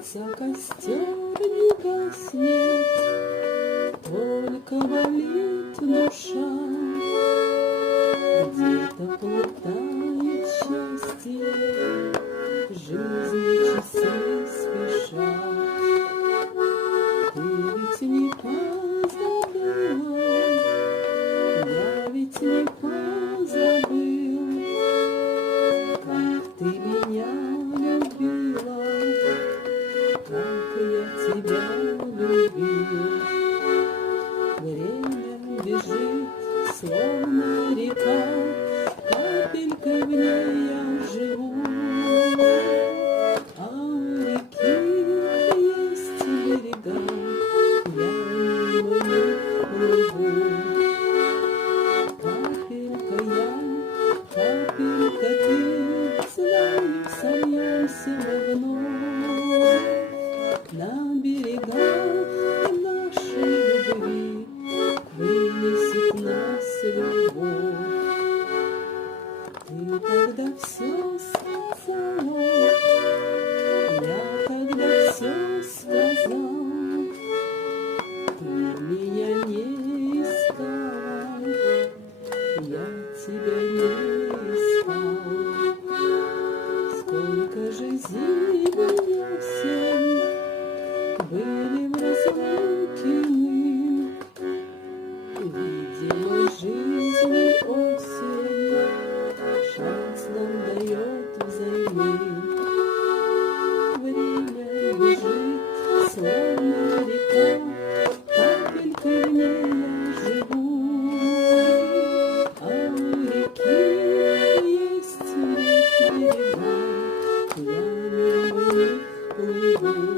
Зажжется костер, не гаснет, только болит душа. Где-то плутает счастье, жизни часы спеша. Ты ведь не позабыла, я ведь не позабыл, как ты меня любила, как я тебя любил. Время бежит, словно река, капелькой в ней я живу. А у реки есть берега, я мимо них плыву. Капелька я, капелька ты, знаю, сольемся мы вновь на берегах нашей любви. Вынесет нас любовь. Ты тогда все сказала, я тогда все сказал. Ты меня не искала, я тебя не искал. Сколько же зим и осень были в разлуке мы. Видимо, жизни осень шанс нам дает взаймы. Время бежит, словно река, капелькой в ней я живу. А у реки есть берега, я мимо них плыву.